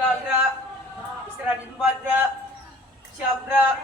gerak, istirahat di tempat gerak, siap gerak.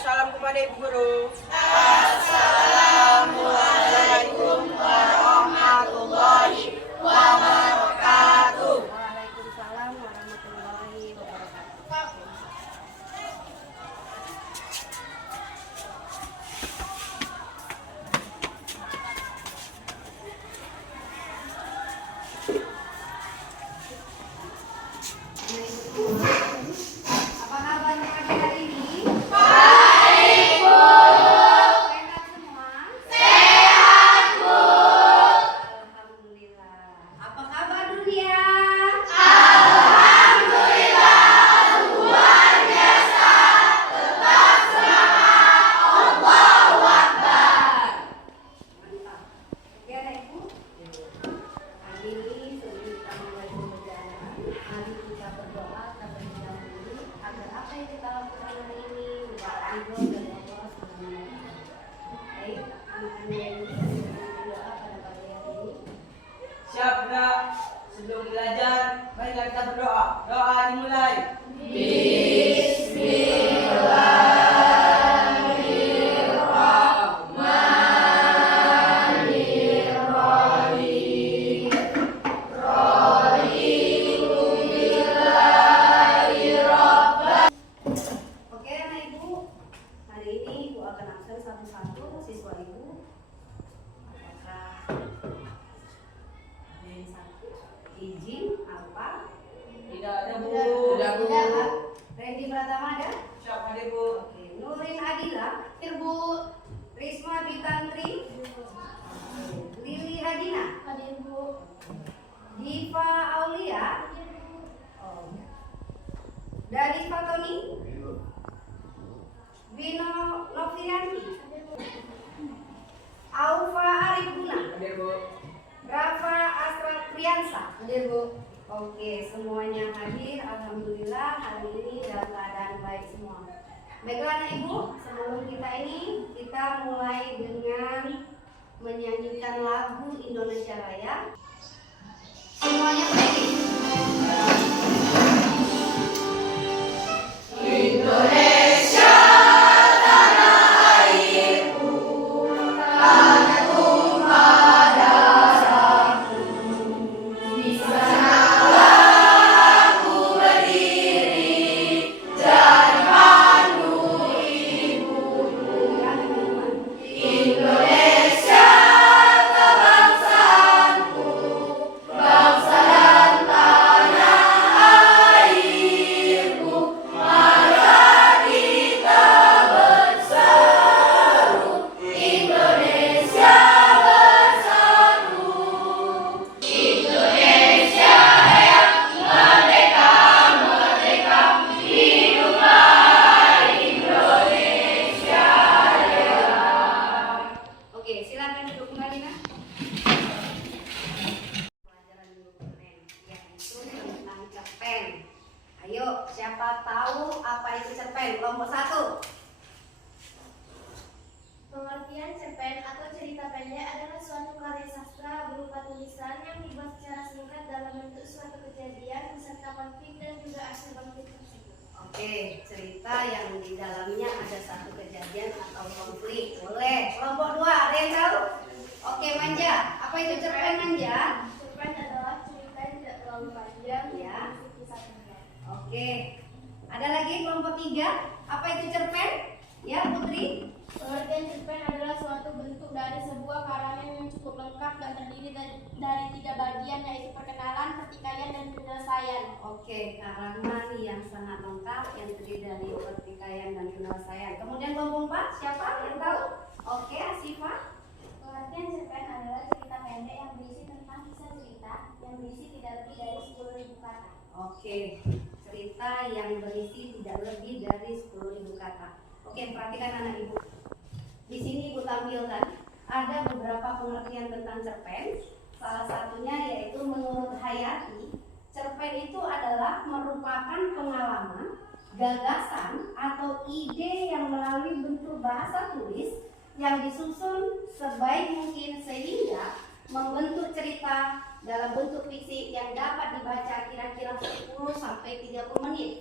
Salam kepada Ibu Guru. Assalamualaikum warahmatullahi wabarakatuh. Waalaikumsalam warahmatullahi wabarakatuh. Apa kabarnya pagi hari ini? Baik, Bu. Sehat semua? Sehat, Bu. Alhamdulillah. Apa kabar dunia? Mantap. Oke, anak Ibu. Hari ini sebelum kita mulai pembelajaran, mari kita berdoa terlebih dahulu agar apa yang kita lakukan hari ini mendapat ridho dari Allah Subhanahu wa Ta'ala. Baik, anak-anak yang berdoa pada pagi hari ini. Siap gerak. Sebelum belajar, marilah kita berdoa. Doa dimulai. Oke, anak Ibu. Hari ini Ibu akan absen satu-satu siswa Ibu. Apakah ada yang sakit? Izin apa? Tidak ada, Bu. Tidak, Pak. Randy Pratama ada? Siap ada, Bu. Oke, Nurin Adila, Bu. Risma Bitantri, Lili Hadina, hadir Bu. Diva Aulia, dari Fatoni, Vino Novianti, Aufa Arifuna, Hadir, Bu. Rafa Astrat Priyansa, hadir Bu. Oke, semuanya hadir. Alhamdulillah hari ini dalam keadaan baik semua. Baiklah anak Ibu, sebelum kita mulai dengan menyanyikan lagu Indonesia Raya. Semuanya ready? Oke, silakan duduk kembali Nak. Pelajaran dulu keren, yaitu tentang cerpen. Ayo, siapa tahu apa itu cerpen? Kelompok 1. Pengertian cerpen atau cerita pendek adalah suatu karya sastra berupa tulisan yang dibuat secara singkat dalam bentuk suatu kejadian beserta konflik dan juga hasil konflik tersebut. Oke, cerita yang di dalamnya ada satu kejadian atau konflik. Boleh. Kelompok 2, ada yang tahu? Oke, Manja. Apa itu cerpen, Manja? Cerpen adalah cerita yang tidak terlalu panjang Ya. berisi kisah pendek. Oke. Ada lagi kelompok 3. Apa itu cerpen? Ya, Putri. Pengertian cerpen adalah suatu bentuk dari sebuah karangan yang cukup lengkap dan terdiri dari 3 bagian, yaitu perkenalan, pertikaian, dan penyelesaian. Oke, karangan yang sangat lengkap yang terdiri dari pertikaian dan penyelesaian. Kemudian kelompok 4, siapa yang tahu? Oke, Asifa. Pengertian cerpen adalah cerita pendek yang berisi tentang kisah cerita yang berisi tidak lebih dari 10.000 kata. Oke, cerita yang berisi tidak lebih dari 10.000 kata. Oke, perhatikan anak Ibu. Di sini Ibu tampilkan ada beberapa pengertian tentang cerpen. Salah satunya yaitu menurut Hayati, cerpen itu adalah merupakan pengalaman, gagasan atau ide yang melalui bentuk bahasa tulis yang disusun sebaik mungkin sehingga membentuk cerita dalam bentuk fiksi yang dapat dibaca kira-kira 10 sampai 30 menit.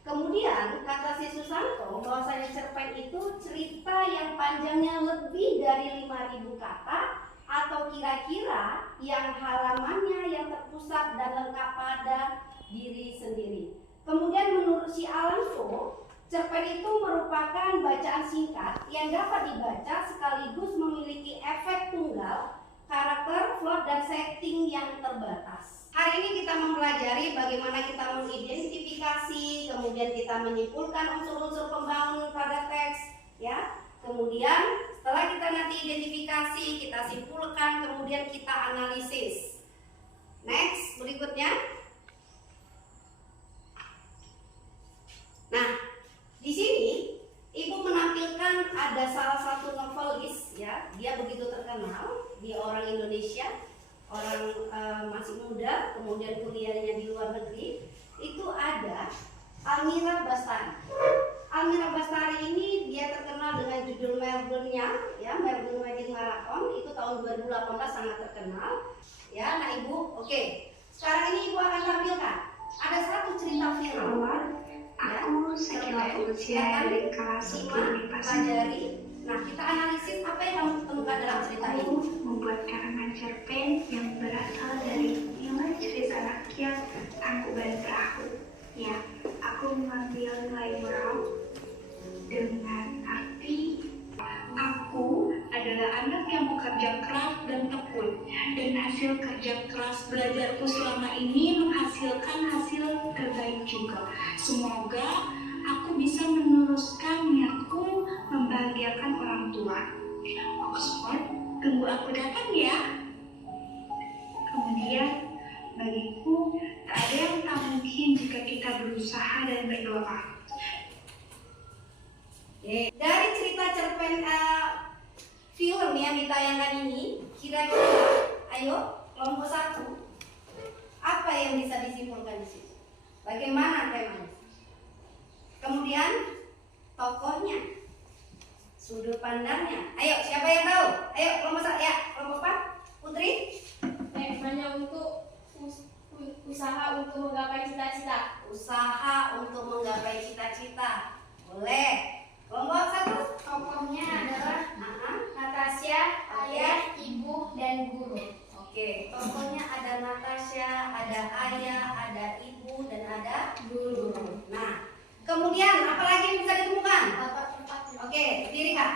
Kemudian kata si Susanto bahwasanya cerpen itu cerita yang panjangnya lebih dari 5.000 kata atau kira-kira yang halamannya yang terpusat dan lengkap pada diri sendiri. Kemudian menurut si Alonso, cerpen itu merupakan bacaan singkat yang dapat dibaca sekaligus memiliki efek tunggal, karakter, plot, dan setting yang terbatas. Hari ini kita mempelajari bagaimana kita mengidentifikasi, kemudian kita menyimpulkan unsur-unsur pembangun pada teks, ya. Kemudian setelah kita nanti identifikasi, kita simpulkan, kemudian kita analisis. Next, berikutnya. Nah, di sini Ibu menampilkan ada salah satu novelis, ya. Dia begitu terkenal, dia orang Indonesia, orang masih muda, kemudian kuliahnya di luar negeri. Itu ada Almira Bastari. Almira Bastari ini dia terkenal dengan judul Melbourne-nya, ya, Melbourne Wedding Marathon, itu tahun 2018 sangat terkenal. Ya, nah Ibu, oke. Sekarang ini Ibu akan tampilkan ada satu cerita film. Aku sekilas usia dari kelas 1 IPA 9. Nah, kita analisis apa yang kamu temukan dalam cerita ini. Aku membuat karangan cerpen yang berasal dari nilai cerita rakyat Tangkuban Perahu. Ya, aku mengambil nilai moral dengan arti aku adalah anak yang bekerja keras dan tekun, dan hasil kerja keras belajarku selama ini menghasilkan hasil terbaik juga. Semoga aku bisa meneruskan niatku membahagiakan orang tua. Oxford, tunggu aku datang ya. Kemudian, bagiku tak ada yang tak mungkin jika kita berusaha dan berdoa. Dari cerita cerpen film yang ditayangkan ini, kira-kira, ayo kelompok 1, apa yang bisa disimpulkan di situ? Bagaimana temanya? Kemudian tokohnya, sudut pandangnya. Ayo, siapa yang tahu? Ayo kelompok 1, ya, kelompok 4, Putri. Temanya untuk usaha untuk menggapai cita-cita. Usaha untuk menggapai cita-cita. Boleh. Kelompok 1. Tokohnya adalah Natasha, ayah, ibu, dan guru. Oke, tokohnya ada Natasha, ada ayah, ada ibu, dan ada guru. Nah, kemudian apa lagi yang bisa ditemukan? Latar tempatnya. Oke, berdiri Kak.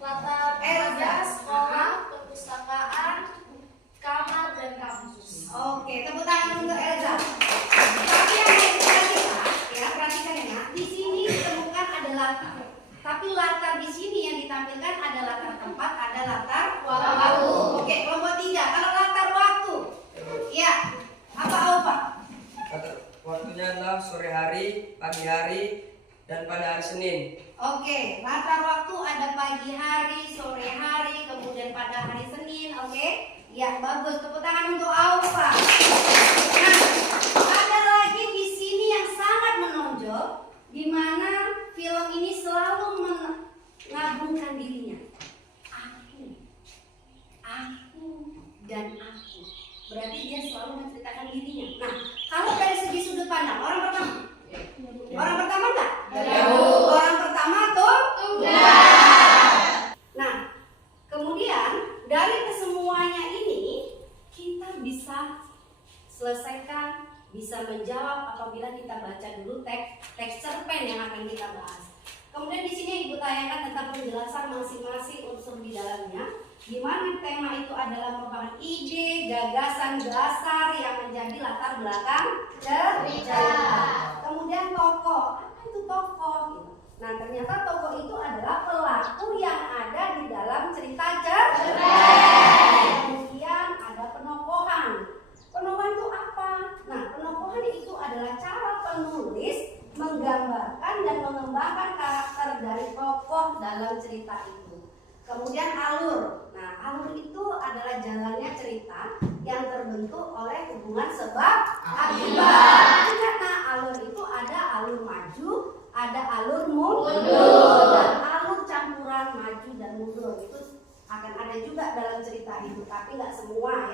Latar Elza. belakang sekolah, perpustakaan, kamar, dan kampus. Oke, tepuk tangan untuk Elza. Tapi yang mau kita, ya perhatikan ya, Nak. Di sini ditemukan ada latar. Tapi latar di sini yang ditampilkan ada latar tempat, ada latar waktu. Oke, kelompok 3. Kalau latar waktu, ya apa? Waktunya adalah sore hari, pagi hari, dan pada hari Senin. Oke, latar waktu ada pagi hari, sore hari, kemudian pada hari Senin. Oke, ya bagus. Tepuk tangan untuk Aufa. Nah, ada lagi di sini yang sangat menonjol, di mana film ini selalu mengagungkan dirinya. Aku, dan aku. Berarti dia selalu menceritakan dirinya. Nah, kalau dari segi sudut pandang, orang pertama enggak? Orang pertama tuh? Nah, kemudian dari kesemuanya ini kita bisa selesaikan, bisa menjawab apabila kita baca dulu teks cerpen yang akan kita bahas. Kemudian di sini Ibu tayangkan tentang penjelasan masing-masing unsur di dalamnya, di mana tema itu adalah merupakan ide, gagasan dasar yang menjadi latar belakang cerita. Kemudian tokoh, apa itu tokoh? Nah, ternyata tokoh itu adalah pelaku yang ada di dalam cerita cerpen. Kemudian ada penokohan. Penokohan itu apa? Nah, penokohan itu adalah cara penulis menggambarkan dan mengembangkan karakter dari tokoh dalam cerita itu. Kemudian alur. Nah, alur itu adalah jalannya cerita yang terbentuk oleh hubungan sebab akibat. Karena alur itu ada alur maju, ada alur mundur, dan alur campuran maju dan mundur. Itu akan ada juga dalam cerita itu, tapi nggak semua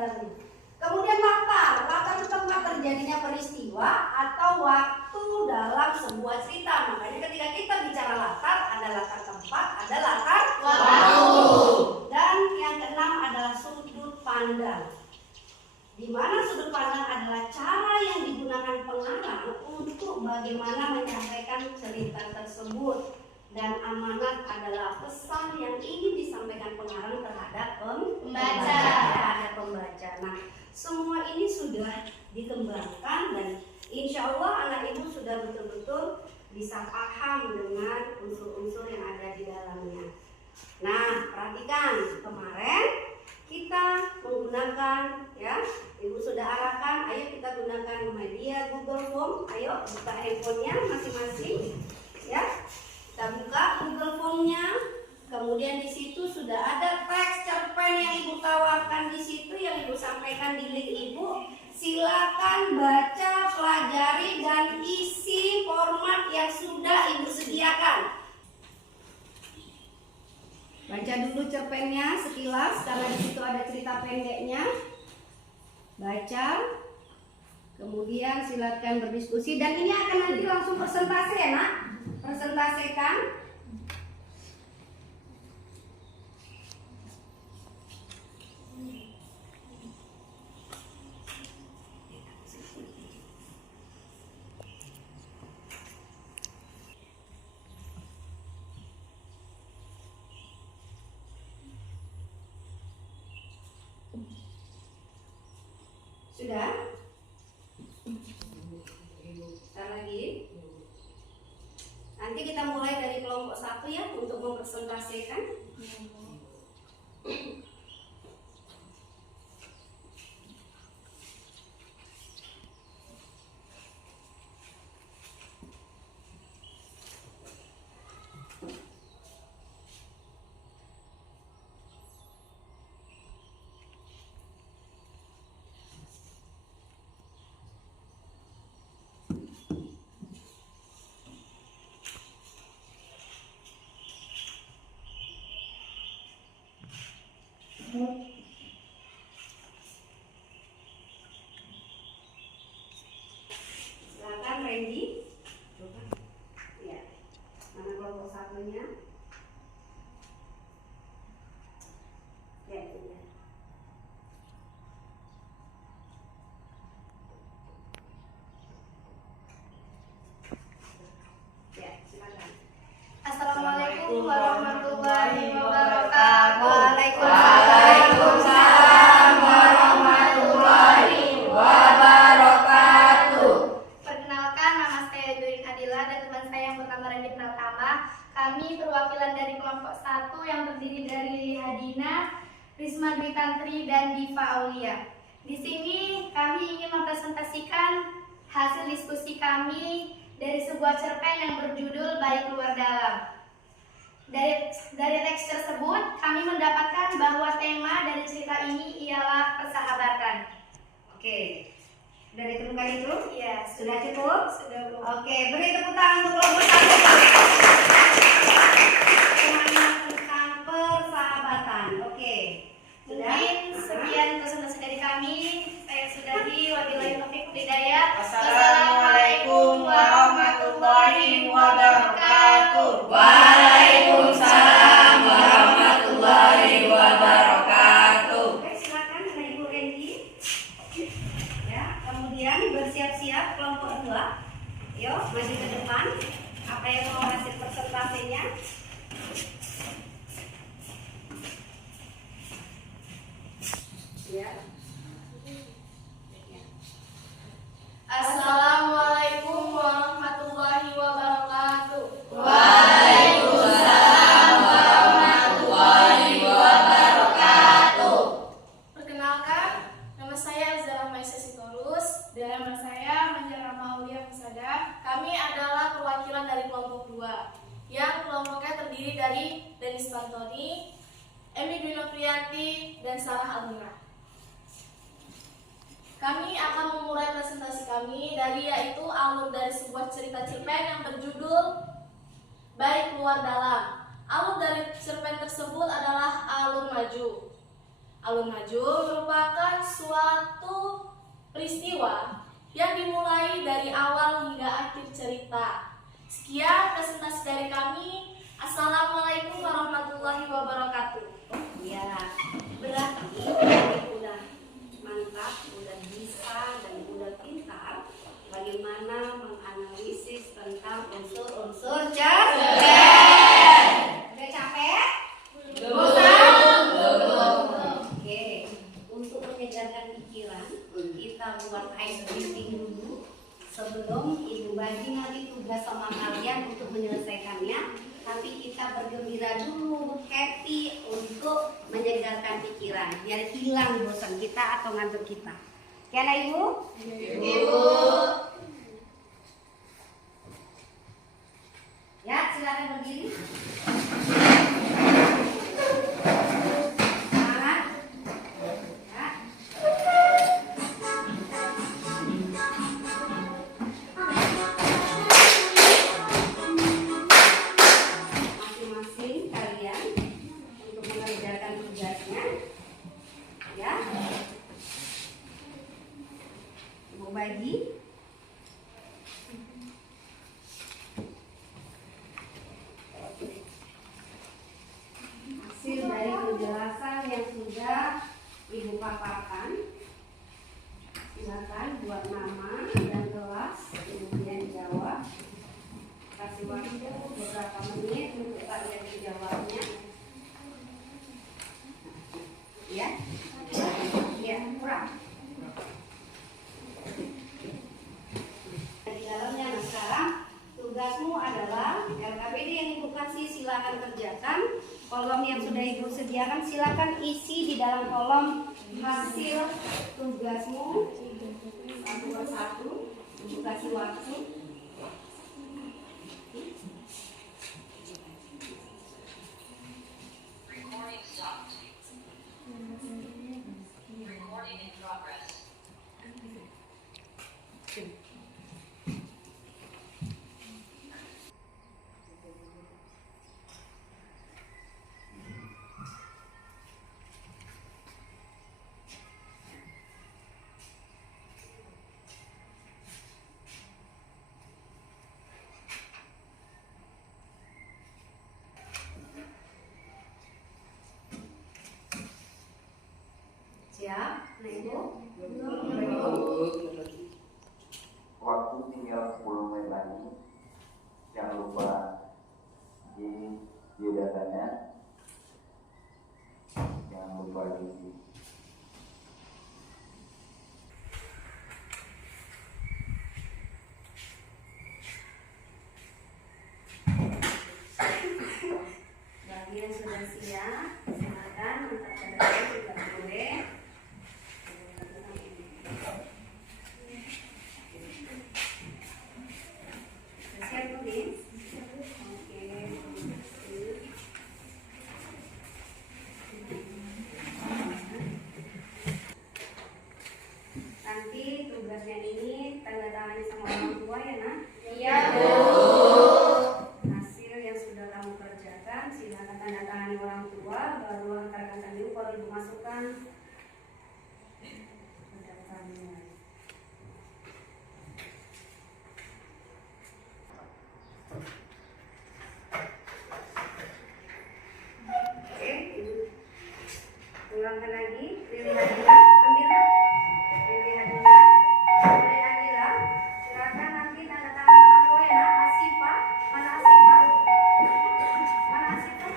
dalamnya. Kemudian latar itu tempat terjadinya peristiwa atau waktu dalam sebuah cerita. Makanya ketika kita bicara latar, ada latar tempat, ada latar waktu. Dan yang keenam adalah sudut pandang. Di mana sudut pandang adalah cara yang digunakan pengarang untuk bagaimana menyampaikan cerita tersebut. Dan amanat adalah pesan yang ingin disampaikan pengarang terhadap pembaca. Nah, semua ini sudah dikembangkan dan insya Allah anak ibu sudah betul-betul bisa paham dengan unsur-unsur yang ada di dalamnya. Nah, perhatikan kemarin kita menggunakan, ya, ibu sudah arahkan, ayo kita gunakan media Google Form. Ayo buka handphonenya masing-masing, ya. Kita buka Google Form-nya, kemudian di situ sudah ada teks cerpen yang ibu tawarkan di situ, yang ibu sampaikan di link ibu. Silakan baca, pelajari dan isi format yang sudah ibu sediakan. Baca dulu cerpennya sekilas karena di situ ada cerita pendeknya. Baca, kemudian silakan berdiskusi dan ini akan nanti langsung presentasi ya nak. Presentasikan. Sudah? Sebentar lagi. Nanti kita mulai dari kelompok 1 ya untuk mempresentasikan. Silakan Randy. Ya. Mana kelompok 1-nya? Ya, itu ya. Ya, silakan. Assalamualaikum warahmatullahi wabarakatuh. Waalaikumsalam warahmatullahi wabarakatuh. Perkenalkan, nama saya Durin Adila dan teman saya yang bernama Randy Pratama. Kami perwakilan dari kelompok 1 yang terdiri dari Lili Hadina, Risma Dwi Tantri, dan Diva Aulia. Di sini kami ingin mempresentasikan hasil diskusi kami dari sebuah cerpen yang berjudul Baik Luar Dalam. Dari teks tersebut, kami mendapatkan bahwa tema dari cerita ini ialah persahabatan. Oke. Sudah ditemukan itu? Iya, Sudah cukup? sudah Bu. Oke, beri tepuk tangan untuk kelompok 1. Tema tentang persahabatan. Oke. Sudah? Mungkin sekian presentasi dari kami. Saya sudahi. Wabillahi taufiq wal hidayah. Wassalamualaikum warahmatullahi wabarakatuh. Waalaikumsalam warahmatullahi wabarakatuh. Oke, silakan ada Ibu Randy. Ya, kemudian bersiap-siap kelompok 2. Yuk, maju ke depan. Apa yang mau hasil presentasinya? Ya. Assalamualaikum warahmatullahi wabarakatuh. Waalaikumsalam warahmatullahi wabarakatuh. Perkenalkan, nama saya Zara Maisa Sitorus dan nama saya Manjara Maulia Musada. Kami adalah perwakilan dari kelompok 2 yang kelompoknya terdiri dari Denis Pantoni, Emi Dwi Noprianti, dan Sarah Almira. Kami akan memulai presentasi kami dari yaitu alur dari sebuah cerita cerpen yang berjudul Baik Luar Dalam. Alur dari cerpen tersebut adalah alur maju. Alun Najul merupakan suatu peristiwa yang dimulai dari awal hingga akhir cerita. Sekian presentasi dari kami. Assalamualaikum warahmatullahi wabarakatuh. Ya, berarti ini udah mantap, udah bisa, dan udah pintar bagaimana menganalisis tentang unsur-unsur cerpen. Udah capek? Oke, untuk menyegarkan pikiran, kita buat ice breathing dulu sebelum Ibu bagi nanti tugas sama kalian untuk menyelesaikannya. Tapi kita bergembira dulu, happy untuk menyegarkan pikiran, biar hilang bosan kita atau ngantuk kita. Oke, nah Ibu? Ibu. Ya, silakan berdiri. Semangat. Ya. Masing-masing kalian untuk mengerjakan tugasnya, ya. Ibu bagi. Hasil dari penjelasan yang sudah Ibu paparkan, silakan buat nama dan kelas, kemudian jawab. Kasih waktu beberapa menit untuk kalian menjawabnya. Ya, ya, kurang. Di dalamnya, nah sekarang tugasmu adalah LKPD yang Ibu kasih, silakan kerjakan. Kolom yang sudah Ibu sediakan silakan isi di dalam kolom hasil tugasmu satu persatu. Ibu kasih waktu. Siap, nah Ibu? Waktu tinggal 10 menit lagi. Jangan lupa di biodatanya. Jangan lupa diisi. Bagi yang sudah siap, silakan angkat tangan juga boleh. Siap, Bu Din? Oke. Nanti tugasnya ini tanda tangannya sama orang tua ya, Nak? Iya, Bu. Hasil yang sudah kamu kerjakan silakan tanda tangani orang tua, baru antarkan ke Ibu, baru Ibu masukkan ke daftarnya. Oke, Ibu ulangkan lagi. Lili Hadila, ambillah. Lili Hadila, Lili Hadila, silakan nanti tanda tangan orang tua ya, Nak. Asifah, mana Asifah? Mana Asifah?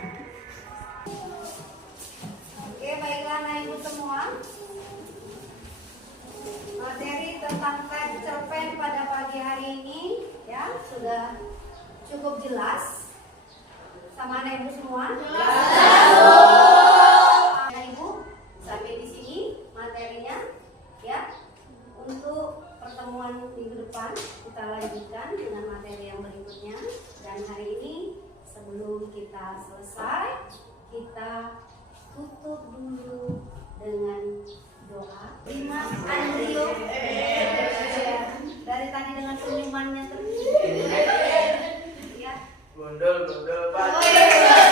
Oke, baiklah Nah Ibu semua. Materi tentang tes cerpen pada pagi hari ini ya sudah cukup jelas. Sama Nah Ibu semua? Nah Ibu, sampai di sini materinya ya. Untuk pertemuan minggu depan kita lanjutkan dengan materi yang berikutnya. Dan hari ini sebelum kita selesai, kita tutup dulu dengan doa. Dimas Andrio dari tadi dengan senyumannya terus. Ya. Gondol Pak. Oh, iya.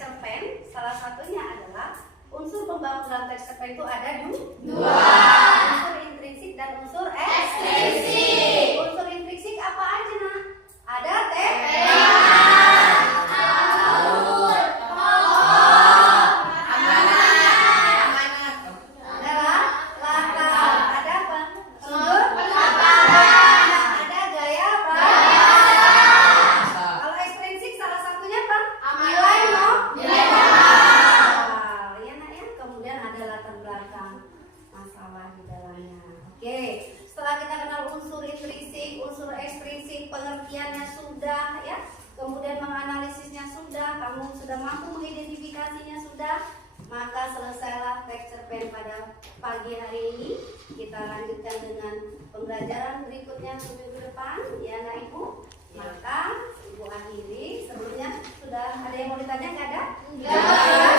teks cerpen, salah satunya adalah unsur pembangun dalam teks cerpen itu ada Dua. unsur intrinsik dan unsur ekstrinsik. Unsur intrinsik apa aja nah? Ada adalah latar, ada apa? Sudut ada gaya apa? Kalau ekstrinsik salah satunya apa? Nilai ya nak ya. Kemudian ada latar belakang masalah di dalamnya. Oke, setelah kita kenal unsur intrinsik, unsur ekstrinsik, pengertiannya sudah ya, kemudian menganalisisnya sudah, kamu sudah mampu mengidentifikasinya sudah, maka selesailah teks cerpen pada pagi hari ini. Kita lanjutkan dengan pembelajaran berikutnya minggu depan, ya nggak Ibu? Maka Ibu akhiri. Sebelumnya sudah ada yang mau ditanya nggak ada? Nggak.